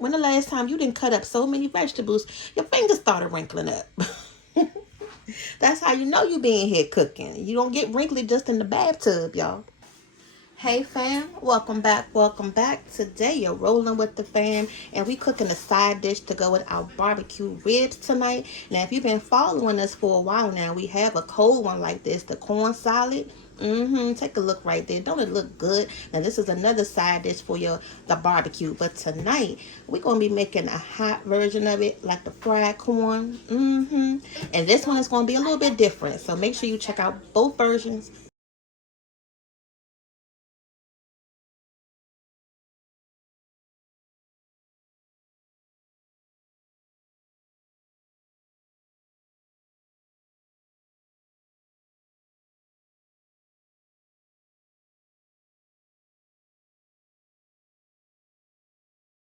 When the last time you didn't cut up so many vegetables, your fingers started wrinkling up. That's how you know you being here cooking. You don't get wrinkly just in the bathtub, y'all. Hey fam, welcome back, welcome back. Today you're rolling with the fam and we cooking a side dish to go with our barbecue ribs tonight. Now if you've been following us for a while now, we have a cold one like this, the corn salad. Take a look right there. Don't it look good? Now this is another side dish for the barbecue, but tonight we're gonna be making a hot version of it, like the fried corn. And this one is gonna be a little bit different, so make sure you check out both versions.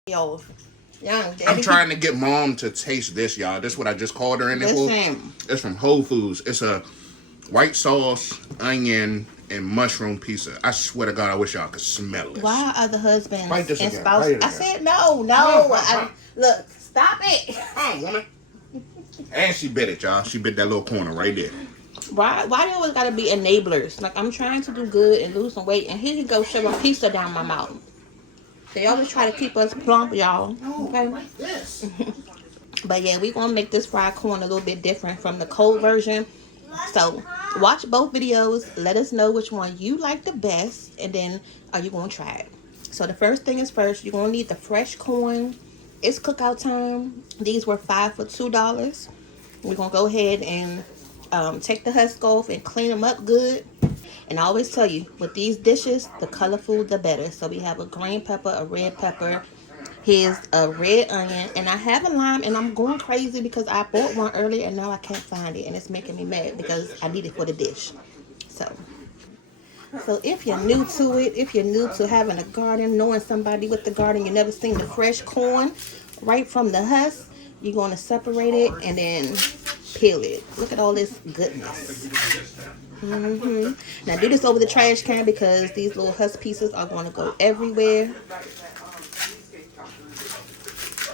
Yo, young daddy. I'm trying to get mom to taste this, y'all. This is what I just called her in there for. It's from Whole Foods. It's a white sauce, onion, and mushroom pizza. I swear to God, I wish y'all could smell this. Why are the husbands Bite this and again. spouses? I said no. Look, stop it. Come on, woman. And she bit it, y'all. She bit that little corner right there. Why do you always gotta be enablers? Like, I'm trying to do good and lose some weight, and here you go shove a pizza down my mouth. They always try to keep us plump, y'all. Okay. Like this. But yeah, we're gonna make this fried corn a little bit different from the cold version. So watch both videos. Let us know which one you like the best, and then are you gonna try it? So the first thing is first, you're gonna need the fresh corn. It's cookout time. These were 5 for $2. We're gonna go ahead and take the husk off and clean them up good. And I always tell you, with these dishes, the colorful, the better. So we have a green pepper, a red pepper. Here's a red onion. And I have a lime, and I'm going crazy because I bought one earlier, and now I can't find it. And it's making me mad because I need it for the dish. So if you're new to it, if you're new to having a garden, knowing somebody with the garden, you never seen the fresh corn right from the husk, you're going to separate it and then peel it. Look at all this goodness. Now do this over the trash can because these little husk pieces are going to go everywhere.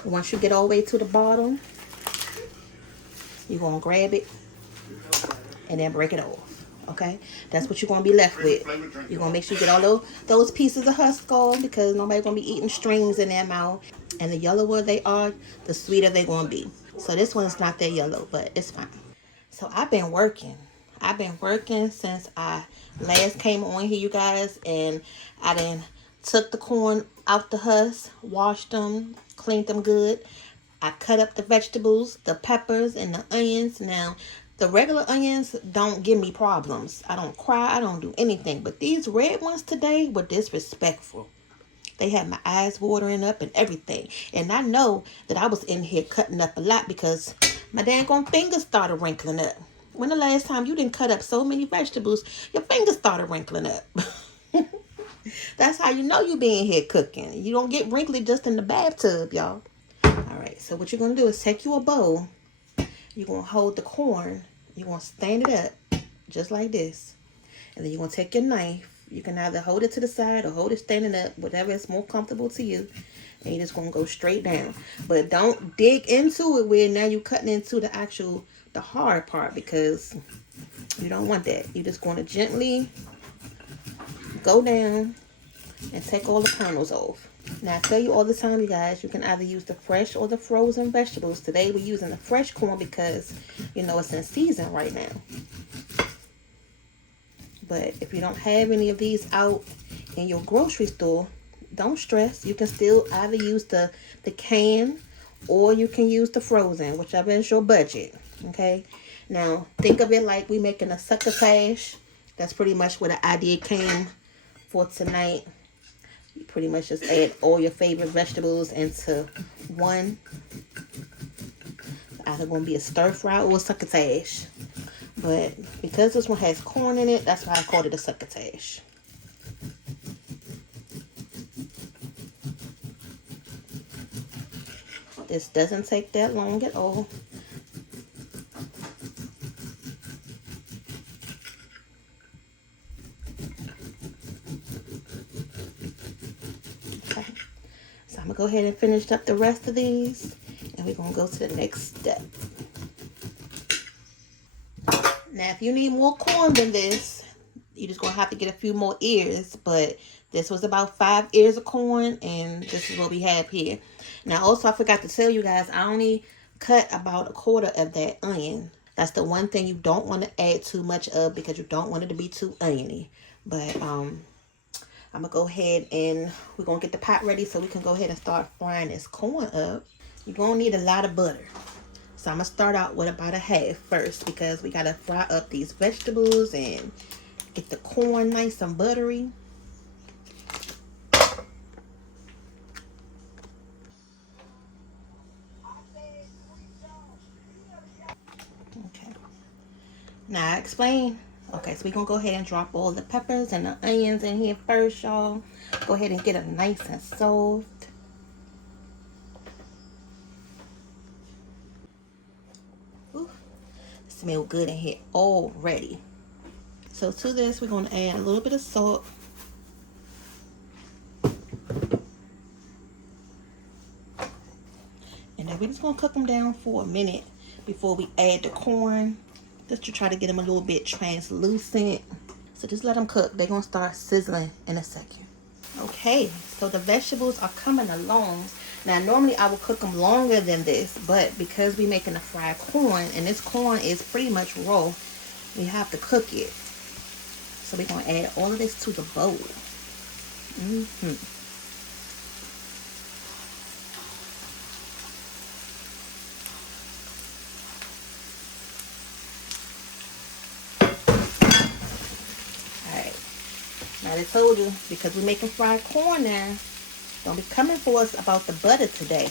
Once you get all the way to the bottom, you're going to grab it and then break it off. Okay, that's what you're going to be left with. You're going to make sure you get all those pieces of husk off because nobody's going to be eating strings in their mouth. And the yellower they are, the sweeter they're going to be. So this one's not that yellow, but it's fine. So I've been working since I last came on here, you guys, and I then took the corn out the husk, washed them, cleaned them good. I cut up the vegetables, the peppers, and the onions. Now, the regular onions don't give me problems. I don't cry, I don't do anything. But these red ones today were disrespectful. They had my eyes watering up and everything. And I know that I was in here cutting up a lot because my dang fingers started wrinkling up. When the last time you didn't cut up so many vegetables, your fingers started wrinkling up. That's how you know you being here cooking. You don't get wrinkly just in the bathtub, y'all. All right, so what you're going to do is take you a bowl. You're going to hold the corn. You're going to stand it up just like this. And then you're going to take your knife. You can either hold it to the side or hold it standing up, whatever is more comfortable to you. And you're just going to go straight down. But don't dig into it where now you're cutting into the hard part because you don't want that. You're just going to gently go down and take all the kernels off. Now I tell you all the time, you guys, you can either use the fresh or the frozen vegetables. Today we're using the fresh corn because, you know, it's in season right now. But if you don't have any of these out in your grocery store, don't stress. You can still either use the can or you can use the frozen, whichever is your budget. Okay. Now think of it like we making a succotash. That's pretty much where the idea came for tonight. You pretty much just add all your favorite vegetables into one. Either going to be a stir fry or a succotash. But because this one has corn in it, that's why I called it a succotash. This doesn't take that long at all. go ahead and finish up the rest of these, and we're gonna go to the next step. Now, if you need more corn than this, you're just gonna have to get a few more ears, but this was about 5 ears of corn, and this is what we have here. Now, also, I forgot to tell you guys, I only cut about 1/4 of that onion. That's the one thing you don't want to add too much of, because you don't want it to be too oniony. But I'm gonna go ahead and we're gonna get the pot ready so we can go ahead and start frying this corn up. You're gonna need a lot of butter. So I'm gonna start out with about 1/2 first, because we gotta fry up these vegetables and get the corn nice and buttery. Okay. Now I explain. Okay, so we're gonna go ahead and drop all the peppers and the onions in here first, y'all. Go ahead and get them nice and soft. Ooh, smell good in here already. So to this, we're gonna add a little bit of salt. And then we're just gonna cook them down for a minute before we add the corn, just to try to get them a little bit translucent. So just let them cook. They're gonna start sizzling in a second. Okay, so the vegetables are coming along. Now, normally I would cook them longer than this, but because we're making a fried corn, and this corn is pretty much raw, we have to cook it. So we're gonna add all of this to the bowl. Now, they told you, because we're making fried corn now, don't be coming for us about the butter today.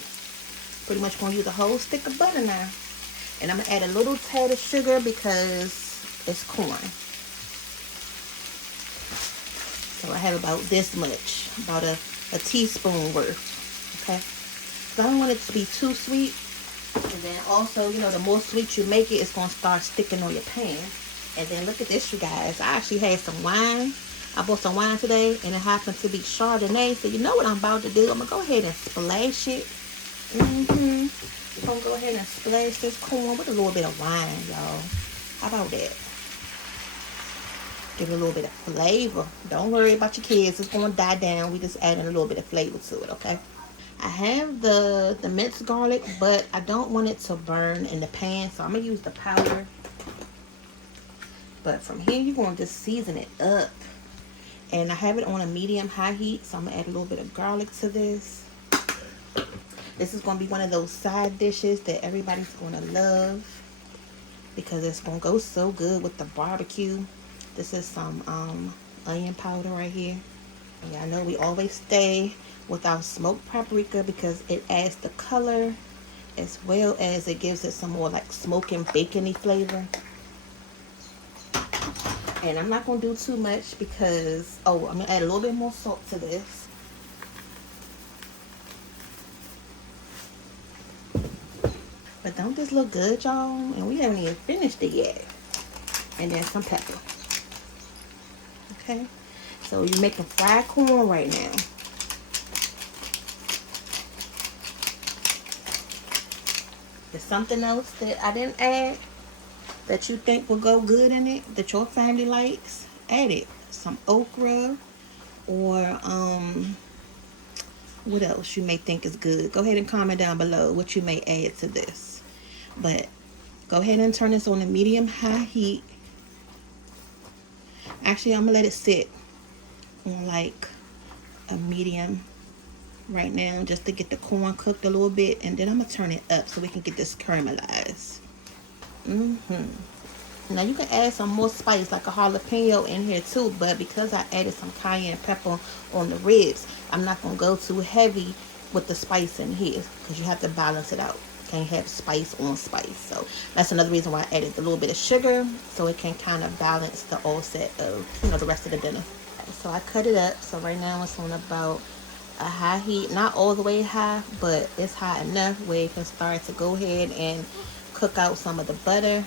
Pretty much going to use a whole stick of butter now. And I'm going to add a little tad of sugar because it's corn. So I have about this much, about a teaspoon worth. Okay? So I don't want it to be too sweet. And then also, you know, the more sweet you make it, it's going to start sticking on your pan. And then look at this, you guys. I actually had some wine. I bought some wine today, and it happened to be Chardonnay. So you know what I'm about to do. I'm going to go ahead and splash it. We're going to go ahead and splash this corn with a little bit of wine, y'all. How about that? Give it a little bit of flavor. Don't worry about your kids. It's going to die down. We just adding a little bit of flavor to it, okay? I have the minced garlic, but I don't want it to burn in the pan. So I'm going to use the powder. But from here, you're going to just season it up. And I have it on a medium-high heat, so I'm going to add a little bit of garlic to this. This is going to be one of those side dishes that everybody's going to love, because it's going to go so good with the barbecue. This is some onion powder right here. Yeah, I know we always stay with our smoked paprika because it adds the color, as well as it gives it some more like smoking bacony flavor. And I'm not going to do too much because, I'm going to add a little bit more salt to this. But don't this look good, y'all? And we haven't even finished it yet. And then some pepper. Okay? So you're making fried corn right now. There's something else that I didn't add that you think will go good in it, that your family likes, add it. Some okra, or what else you may think is good. Go ahead and comment down below what you may add to this. But go ahead and turn this on a medium-high heat. Actually, I'm gonna let it sit on like a medium right now, just to get the corn cooked a little bit, and then I'm gonna turn it up so we can get this caramelized. Now you can add some more spice, like a jalapeno in here too, but because I added some cayenne pepper on the ribs, I'm not gonna go too heavy with the spice in here, because you have to balance it out. You can't have spice on spice. So that's another reason why I added a little bit of sugar, so it can kind of balance the offset of, you know, the rest of the dinner. So I cut it up. So right now it's on about a high heat, not all the way high, but it's high enough where you can start to go ahead and cook out some of the butter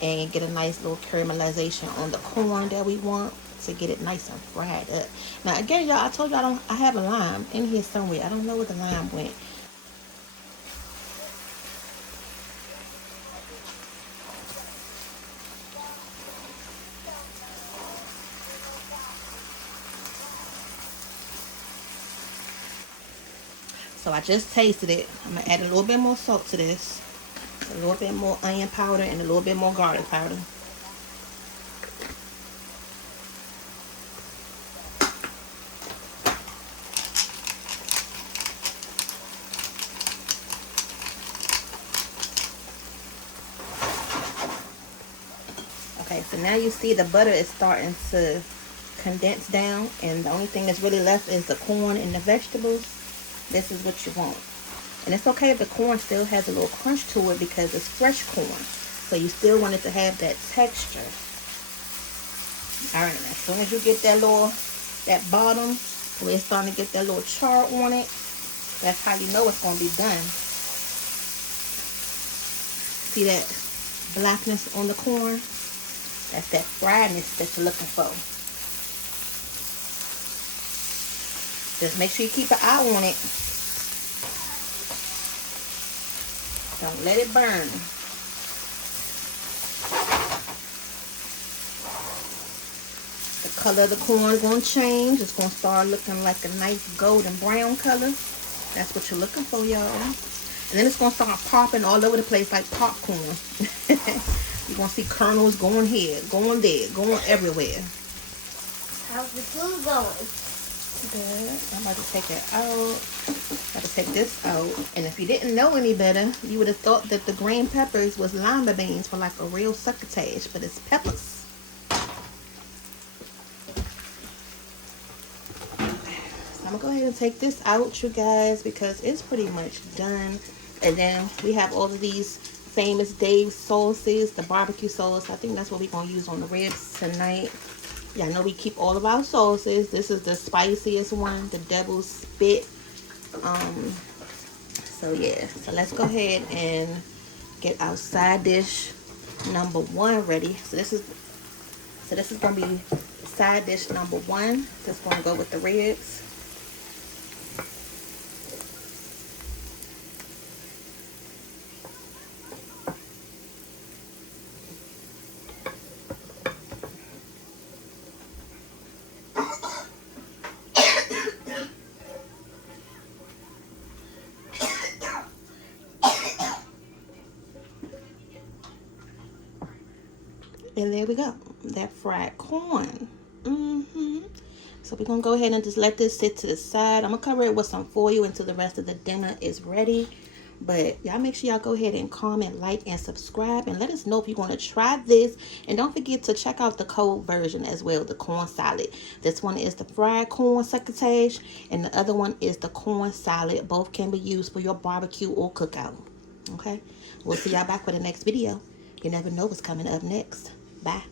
and get a nice little caramelization on the corn that we want to get it nice and fried up. Now again, y'all, I told you I have a lime in here somewhere. I don't know where the lime went. So I just tasted it. I'm gonna add a little bit more salt to this, a little bit more onion powder, and a little bit more garlic powder. Okay, so now you see the butter is starting to condense down, and the only thing that's really left is the corn and the vegetables. This is what you want. And it's okay if the corn still has a little crunch to it because it's fresh corn. So you still want it to have that texture. Alright, as soon as you get that bottom, where it's starting to get that little char on it, that's how you know it's going to be done. See that blackness on the corn? That's that friedness that you're looking for. Just make sure you keep an eye on it. Don't let it burn. The color of the corn is going to change. It's going to start looking like a nice golden brown color. That's what you're looking for, y'all. And then it's going to start popping all over the place like popcorn. You're going to see kernels going here, going there, going everywhere. How's the food going? Good. I'm about to take it out. I'm about to take this out. And if you didn't know any better, you would have thought that the green peppers was lima beans for like a real succotash, but it's peppers. So I'm gonna go ahead and take this out, you guys, because it's pretty much done. And then we have all of these famous Dave's sauces, the barbecue sauce. I think that's what we're gonna use on the ribs tonight. Yeah, I know we keep all of our sauces. This is the spiciest one, the devil's spit. So yeah, so let's go ahead and get our side dish number 1 ready. So this is gonna be side dish number 1. Just gonna go with the ribs. And there we go, that fried corn. So we're gonna go ahead and just let this sit to the side. I'm gonna cover it with some foil until the rest of the dinner is ready. But y'all make sure y'all go ahead and comment, like, and subscribe, and let us know if you want to try this. And don't forget to check out the cold version as well, the corn salad. This one is the fried corn succotash, and the other one is the corn salad. Both can be used for your barbecue or cookout. Okay, we'll see y'all back with the next video. You never know what's coming up next. Bye.